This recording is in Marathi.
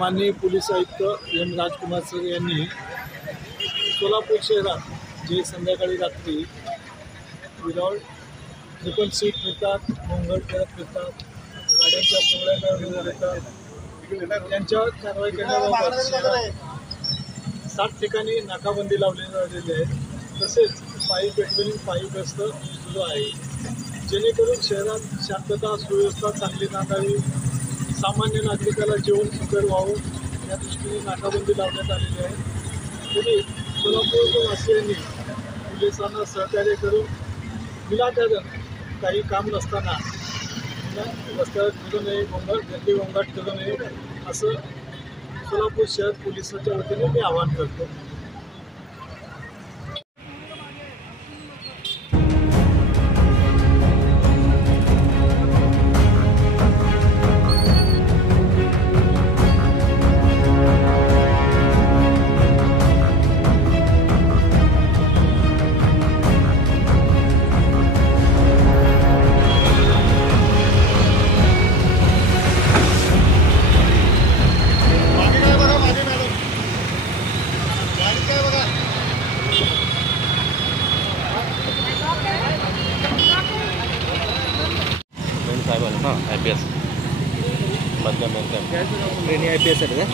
माननीय पोलीस आयुक्त एम राजकुमार सर यांनी सोलापूर शहरात जे संध्याकाळी रात्री विदाउट ट्रिपल सीट फिरतात, गोंगट करत फिरतात, गाड्यांच्या पोंगळ्या फिरतात, त्यांच्या कारवाई करण्याबाबत 7 ठिकाणी नाकाबंदी लावलेली आहे. तसेच पायी पेट्रोलिंग, पायी गस्त सुरू आहे, जेणेकरून शहरात शांतता सुव्यवस्था चांगली नांदावी, सामान्य नागरिकाला जेवण सुकर व्हावं या दृष्टीने नाकाबंदी लावण्यात आलेली आहे. तरी सोलापूर वासियांनी पोलिसांना सहकार्य करून विनाकारण काही काम नसताना रस्त्यावर फिरू नये, गर्दी गोंगाट करू नये असं सोलापूर शहर पोलिसांच्या वतीने मी आवाहन करतो. हां IPS मधल्या ट्रेन IPS आहे का?